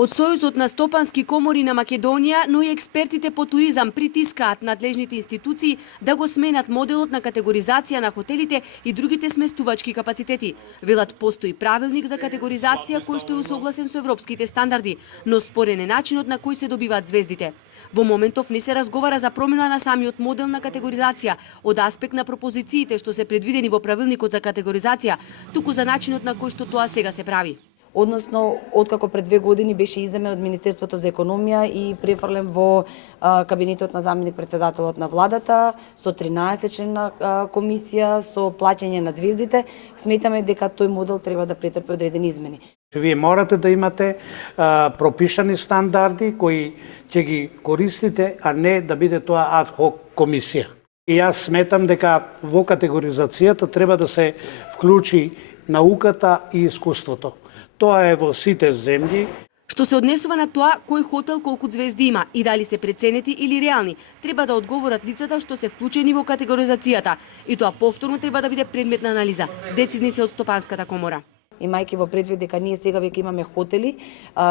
Од Сојузот на стопански комори на Македонија, но и експертите по туризам притискаат надлежните институции да го сменат моделот на категоризација на хотелите и другите сместувачки капацитети. Велат постои правилник за категоризација кој што е усогласен со европските стандарди, но спорен е начинот на кој се добиваат звездите. Во моментов не се разговара за промена на самиот модел на категоризација од аспект на пропозициите што се предвидени во правилникот за категоризација, туку за начинот на кој што тоа сега се прави. Односно, откако пред 2 години беше иземен од Министерството за економија и префрлен во кабинетот на заменик председателот на владата со 13 члена комисија со плаќање на звездите, сметаме дека тој модел треба да претрпи одредени измени. Вие морате да имате пропишани стандарди кои ќе ги користите, а не да биде тоа ад хок комисија. И јас сметам дека во категоризацијата треба да се вклучи науката и искуството. Тоа е во сите земји. Што се однесува на тоа кој хотел колку звезди има и дали се преценети или реални, треба да одговорат лицата што се вклучени во категоризацијата и тоа повторно треба да биде предмет на анализа. Децидни се од Стопанската комора. Имајќи во предвид дека ние сега веќе имаме хотели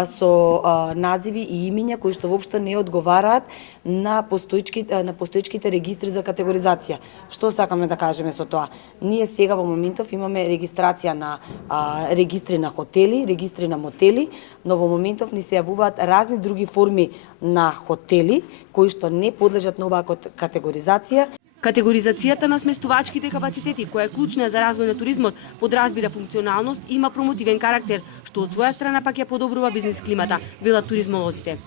со називи и имиња кои што воопшто не одговараат на постоечките регистри за категоризација. Што сакаме да кажеме со тоа? Ние сега во моментов имаме регистрација на регистри на хотели, регистри на мотели, но во моментов ни се јавуваат разни други форми на хотели кои што не подлежат на оваа категоризација. Категоризацијата на сместувачките капацитети, која е клучна за развој на туризмот, подразбира функционалност и има промотивен карактер, што од своја страна пак ја подобрува бизнис климата, велат туризмолозите.